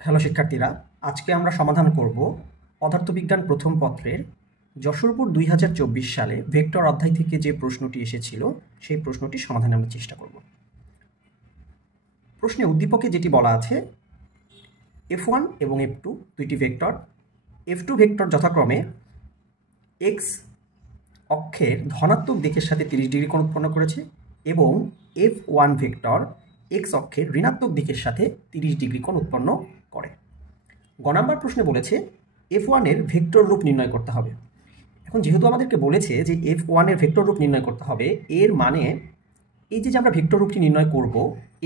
Hello শিক্ষার্থীরা, আজকে আমরা সমাধান করব পদার্থবিজ্ঞান প্রথম পত্রের যশোরপুর 2024 সালে ভেক্টর অধ্যায় থেকে যে প্রশ্নটি এসেছিল সেই প্রশ্নটি সমাধানে আমরা চেষ্টা করব। প্রশ্নে উদ্দীপকে যেটি বলা আছে F1 এবং F2 দুইটি ভেক্টর। F2 ভেক্টর যথাক্রমে x অক্ষের ধনাত্মক দিকের সাথে 30 ডিগ্রি কোণ উৎপন্ন করেছে এবং F1 ভেক্টর x অক্ষের ঋণাত্মক দিকের সাথে 30 ডিগ্রি কোণ উৎপন্ন করে। গ নাম্বার প্রশ্নে বলেছে F1 এর ভেক্টর রূপ নির্ণয় করতে হবে। এখন যেহেতু আমাদেরকে বলেছে যে F1 এর ভেক্টর রূপ নির্ণয় করতে হবে, এর মানে এই যে আমরা ভেক্টর রূপটি নির্ণয় করব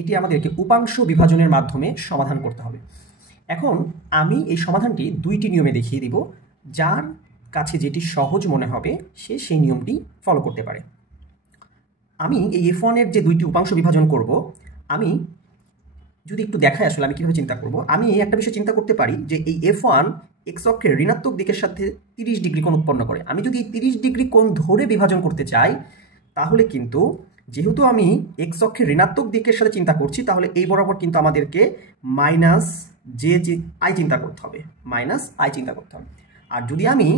এটি আমাদেরকে উপাংশ বিভাজনের মাধ্যমে সমাধান করতে হবে। এখন আমি এই সমাধানটি দুইটি নিয়মে দেখিয়ে দিব, যার কাছে যেটি সহজ মনে হবে সে সেই নিয়মটি ফলো করতে পারে। আমি এই F1 এর যে দুইটি উপাংশ বিভাজন করব, আমি যদি একটু দেখাই আসলে আমি কীভাবে চিন্তা করব। আমি একটা বিষয় চিন্তা করতে পারি যে এই F1 x অক্ষের ঋণাত্মক দিকের সাথে 30 ডিগ্রি কোণ উৎপন্ন করে। আমি যদি এই 30 ডিগ্রি কোণ ধরে বিভাজন করতে চাই তাহলে কিন্তু যেহেতু আমি x অক্ষের ঋণাত্মক দিকের সাথে চিন্তা করছি, তাহলে এই বরাবর কিন্তু আমাদেরকে মাইনাস আই চিন্তা করতে হবে, আর যদি আমি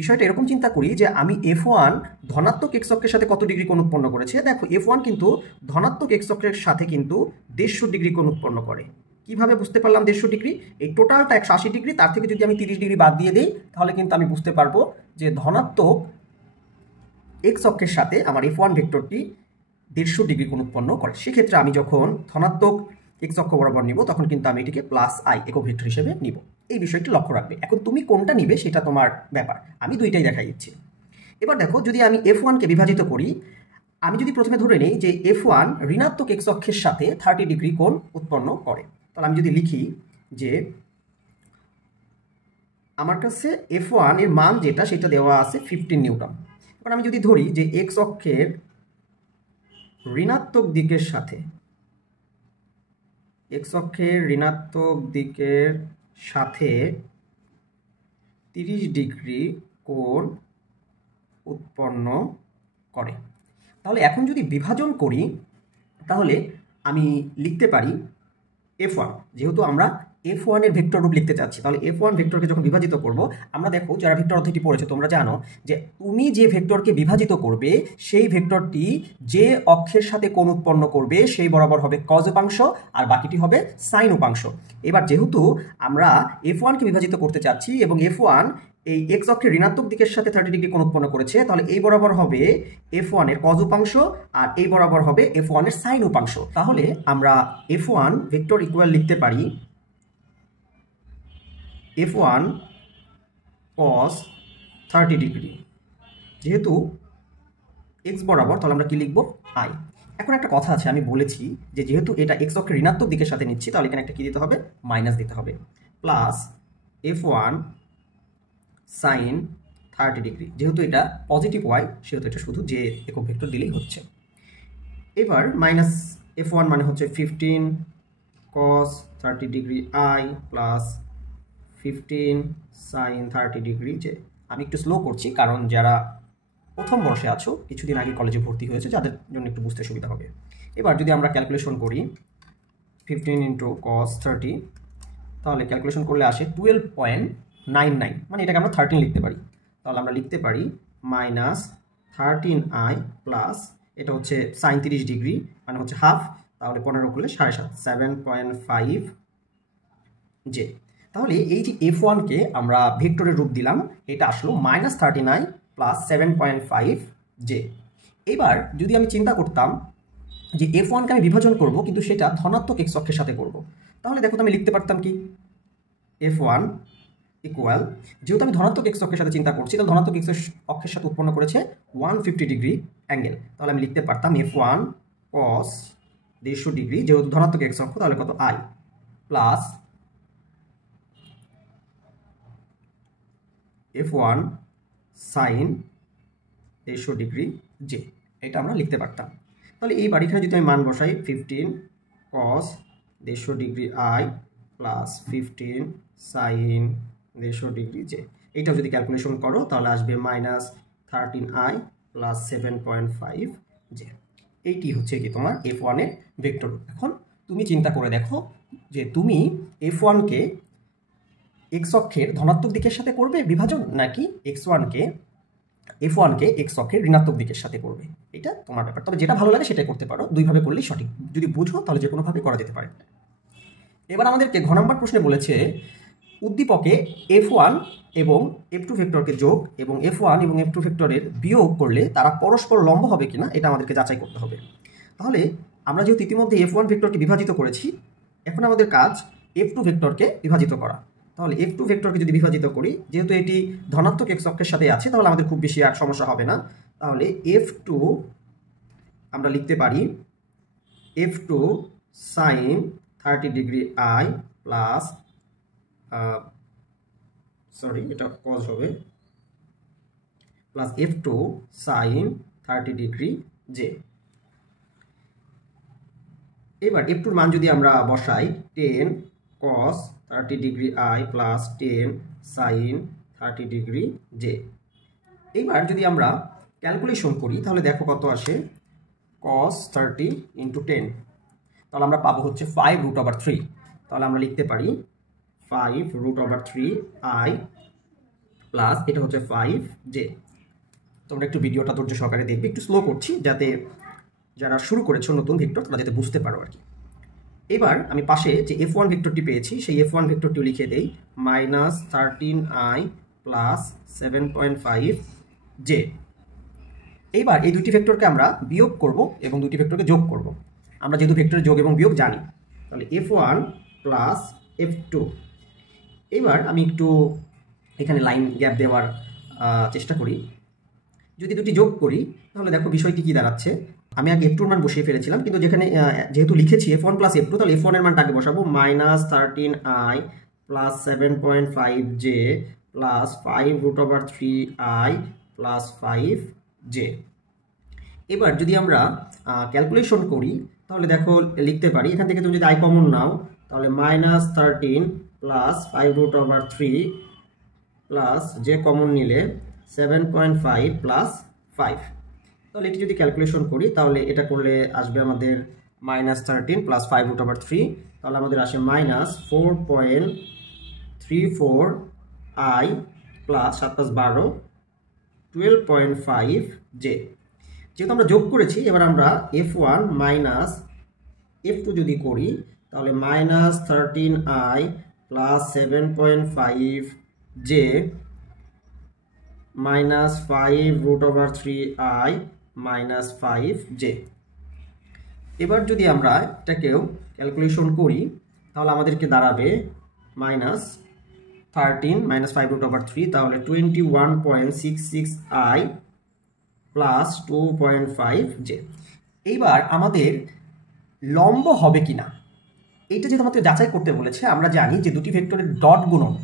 বিষয়টা এরকম চিন্তা করি যে আমি F1 ধনাত্মক x অক্ষের সাথে কত ডিগ্রি কোণ উৎপন্ন করেছে, দেখো F1 কিন্তু ধনাত্মক x অক্ষের সাথে কিন্তু 150 ডিগ্রি কোণ উৎপন্ন করে। কিভাবে বুঝতে পারলাম 150 ডিগ্রি? এই টোটালটা 180 ডিগ্রি, তার থেকে যদি আমি 30 ডিগ্রি বাদ দিয়ে দিই তাহলে কিন্তু আমি বুঝতে পারবো যে ধনাত্মক x অক্ষের সাথে আমার F1 ভেক্টরটি 150 ডিগ্রি কোণ উৎপন্ন করে। সেক্ষেত্রে আমি যখন ধনাত্মক x অক্ষ বরাবর নিব তখন কিন্তু আমি এটিকে প্লাস আই একক ভেক্টর হিসেবে নিব। এই বিষয়টি লক্ষ্য রাখবে। এখন তুমি কোনটা নিবে সেটা তোমার ব্যাপার, আমি দুইটাই দেখাই দিচ্ছি। এবার দেখো, যদি আমি F1কে বিভাজিত করি, আমি যদি প্রথমে ধরে নিই যে F1 ঋণাত্মক x অক্ষের সাথে 30 ডিগ্রি কোণ উৎপন্ন করে, তাহলে আমি যদি লিখি যে আমার কাছে F1 এর মান যেটা সেটা দেওয়া আছে 15 নিউটন। এবার আমি যদি ধরি যে x অক্ষের ঋণাত্মক দিকের সাথে সাথে 30 ডিগ্রি কোণ উৎপন্ন করে, তাহলে এখন যদি বিভাজন করি তাহলে আমি লিখতে পারি F1, যেহেতু আমরা F1 এর ভেক্টর রূপ লিখতে চাচ্ছি, তাহলে F1 ভেক্টরকে যখন বিভাজিত করব, আমরা দেখো যারা ভেক্টর অধ্যায়টি পড়েছে তোমরা জানো যে তুমি যে ভেক্টরকে বিভাজিত করবে সেই ভেক্টরটি যে অক্ষের সাথে কোণ উৎপন্ন করবে সেই বরাবর হবে কজ উপাংশ আর বাকিটি হবে সাইন উপাংশ। এবার যেহেতু আমরা F1কে বিভাজিত করতে চাচ্ছি এবং F1 এই x অক্ষের ঋণাত্মক দিকের সাথে 30 ডিগ্রি কোণ উৎপন্ন করেছে, তাহলে এই বরাবর হবে F1 এর কজ উপাংশ আর এই বরাবর হবে F1 এর সাইন উপাংশ। তাহলে আমরা F1 ভেক্টর ইকুয়াল লিখতে পারি F1 cos 30 ডিগ্রি, যেহেতু x বরাবর তাহলে আমরা কি লিখব? i। এখন একটা কথা আছে, আমি বলেছি যে যেহেতু এটা x অক্ষের ঋণাত্মক দিকের সাথে নিচ্ছি তাহলে এখানে একটা কি দিতে হবে? মাইনাস দিতে হবে, প্লাস F1 সাইন 30 ডিগ্রি, যেহেতু এটা পজিটিভ y সেহেতু এটা শুধু যে একক ভেক্টর দিলেই হচ্ছে। এবার মাইনাস F1 মানে হচ্ছে 15 cos 30 degree i plus 15 sine 30 degree J. আমি একটু স্লো করছি কারণ যারা প্রথম বর্ষে আছো, কিছুদিন আগে কলেজে ভর্তি হয়েছে, যাদের জন্য একটু বুঝতে সুবিধা হবে। এবার যদি আমরা ক্যালকুলেশন করি 15 ইন্টু cos 30, তাহলে ক্যালকুলেশন করলে আসে 12.99, মানে এটাকে আমরা 13 লিখতে পারি। তাহলে আমরা লিখতে পারি মাইনাস 13i প্লাস এটা হচ্ছে সাইন 30 ডিগ্রি মানে হচ্ছে হাফ, তাহলে 15 করলে 7.5 7.5 জে। তাহলে এই যে F1কে আমরা ভেক্টরের রূপ দিলাম, এটা আসলো মাইনাস 39 প্লাস 7.5 জে। এবার যদি আমি চিন্তা করতাম যে F1কে আমি বিভাজন করব কিন্তু সেটা ধনাত্মক x অক্ষের সাথে করব, তাহলে দেখো তো আমি লিখতে পারতাম কি F1 ইকুয়াল, যেহেতু আমি ধনাত্মক x অক্ষের সাথে চিন্তা করছি তাহলে ধনাত্মক x অক্ষের সাথে উৎপন্ন করেছে 150 ডিগ্রি অ্যাঙ্গেল, তাহলে আমি লিখতে পারতাম F1 cos 150 ডিগ্রি, যেহেতু ধনাত্মক x অক্ষ তাহলে কত i, plus F1 sine 150 degree J, এটা আমরা লিখতে পারতাম। তাহলে এই বাড়িখানে যদি আমি মান বসাই 15 cos 150 degree i plus 15 sine 150 degree J, এইটা যদি ক্যালকুলেশন করো তাহলে আসবে মাইনাস 13i প্লাস 7.5 জে। এইটি হচ্ছে কি তোমার F1 এর ভেক্টর। এখন তুমি চিন্তা করে দেখো যে তুমি F1কে এক্স অক্ষের ধনাত্মক দিকের সাথে করবে বিভাজন, নাকি F1কে এক্স অক্ষের ঋণাত্মক দিকের সাথে করবে, এটা তোমার ব্যাপার। তবে যেটা ভালো লাগে সেটাই করতে পারো, দুইভাবে করলেই সঠিক। যদি বুঝো তাহলে যে কোনোভাবে করা যেতে পারে। এবার আমাদেরকে ঘ নম্বর প্রশ্নে বলেছে উদ্দীপকে F1 এবং F2 ভেক্টরকে যোগ এবং F1 এবং F2 ভেক্টরের বিয়োগ করলে তারা পরস্পর লম্ব হবে কিনা এটা আমাদেরকে যাচাই করতে হবে। তাহলে আমরা যেহেতু ইতিমধ্যে F1 ভেক্টরকে বিভাজিত করেছি, এখন আমাদের কাজ F2 ভেক্টরকে বিভাজিত করা। তাহলে F2 ভেক্টরকে যদি বিভাজিত করি, যেহেতু এটি ধনাত্মক এক্স অক্ষের সাথে আছে, তাহলে আমাদের খুব বেশি আর সমস্যা হবে না। তাহলে F2 আমরা লিখতে পারি F2 sin 30 degree I plus এটা কজ হবে, plus F2 sin 30 degree J। এবার F2 এর মান যদি আমরা বসাই 10 cos 30 degree I plus 10 sin 30 degree J। এইবার যদি আমরা ক্যালকুলেশন করি তাহলে দেখো কত আসে, cos 30 × 10, তাহলে আমরা পাবো হচ্ছে 5√3। তাহলে আমরা লিখতে পারি 5√3I প্লাস এটা হচ্ছে 5J। তোমরা একটু ভিডিওটা ধৈর্য সহকারে দেখবে, একটু স্লো করছি যাতে যারা শুরু করেছো নতুন ভেক্টর তারা যাতে বুঝতে পারো আর কি। এবার আমি পাশে যে F1 ভেক্টরটি পেয়েছি সেই F1 ভেক্টরটিও লিখে দেই -13I প্লাস 7.5J। এইবার এই দুইটি ভেক্টরকে আমরা বিয়োগ করব এবং দুইটি ভেক্টরকে যোগ করব। আমরা যেহেতু ভেক্টরের যোগ এবং বিয়োগ জানি, তাহলে F1 প্লাস F2। এবার আমি একটু এখানে লাইন গ্যাপ দেওয়ার চেষ্টা করি। যদি দুটি যোগ করি তাহলে দেখো বিষয়টি কি দাঁড়াচ্ছে। আমি আগে F2 এর মান বসিয়ে ফেলেছিলাম, কিন্তু যেহেতু লিখেছি F1 প্লাস F2, তাহলে F1 এর মানটা আগে বসাবো -13I plus 7.5J plus 5√3I plus 5J। এবার যদি আমরা ক্যালকুলেশন করি তাহলে দেখো লিখতে পারি, এখান থেকে তুমি যদি I কমন নাও তাহলে -13 প্লাস 5√3 প্লাস J কমন নিলে 7.5 প্লাস 5। তাহলে এটি যদি ক্যালকুলেশন করি তাহলে এটা করলে আসবে আমাদের -13 প্লাস 5√3, তাহলে আমাদের আসে -4.34I প্লাস 7 + 12 12.5J। যেহেতু আমরা যোগ করেছি, এবার আমরা F1 মাইনাস F2 যদি করি তাহলে -13I plus 7.5J minus 5√3I minus 5J। এবার যদি আমরা এটাকেও ক্যালকুলেশন করি তাহলে আমাদেরকে দাঁড়াবে -13 মাইনাস 5√3, তাহলে 21.66I প্লাস 2.5J। এইবার আমাদের লম্ব হবে কিনা এইটা যেহেতু আমাদের যাচাই করতে বলেছে, আমরা জানি যে দুটি ভেক্টরের ডট গুণন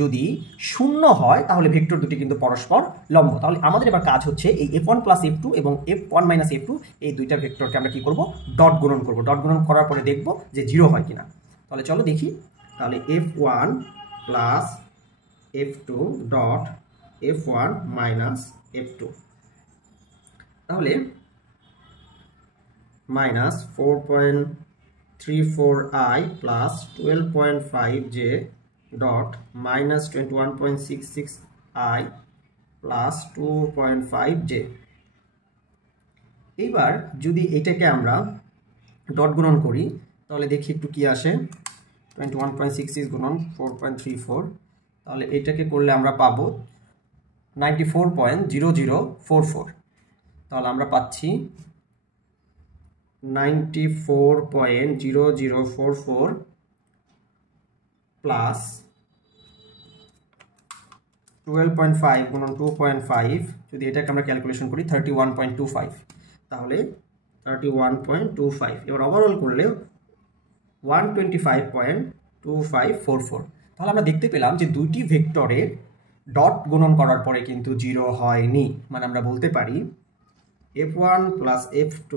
যদি 0 হয় তাহলে ভেক্টর দুটি কিন্তু পরস্পর লম্ব। তাহলে আমাদের এবার কাজ হচ্ছে এই F1 প্লাস F2 এবং F1 মাইনাস F2 এই দুইটা ভেক্টরকে আমরা কি করব, ডট গুণন করব। ডট গুণন করার পরে দেখব যে 0 হয় কিনা। তাহলে চলো দেখি। তাহলে F1 plus F2 dot F1 minus F2, তাহলে -4.34I plus 12.5J dot minus 21.66I plus 2.5J। এইবার যদি এটাকে আমরা ডট গুণন করি তাহলে দেখি একটু কি আসে, 21.66 গুণন 4.34, তাহলে এটাকে করলে আমরা পাবো 94.0044। তাহলে আমরা পাচ্ছি 94.0044 প্লাস 12.5 গুণন 2.5, যদি এটাকে আমরা ক্যালকুলেশন করি 31.25, তাহলে 31.25। এবার ওভারঅল করলে 125.2544। তাহলে আমরা দেখতে পেলাম যে দুইটি ভেক্টরের ডট গুণন করার পরে কিন্তু 0 হয়নি। মানে আমরা বলতে পারি F1 plus F2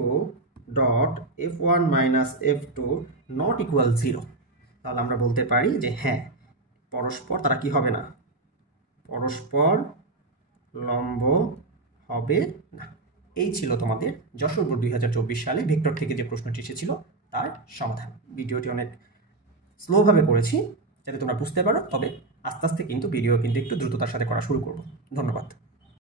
dot F1 minus F2 not equal 0। তাহলে আমরা বলতে পারি যে হ্যাঁ, পরস্পর তারা কি হবে না, পরস্পর লম্ব হবে না। এই ছিল তোমাদের যশোর বোর্ড 2024 সালে ভেক্টর থেকে যে প্রশ্নটি এসেছিল তার সমাধান। ভিডিওটি অনেক স্লোভাবে করেছি যাতে তোমরা বুঝতে পারো, তবে আস্তে আস্তে কিন্তু ভিডিও কিন্তু একটু দ্রুততার সাথে করা শুরু করব। ধন্যবাদ।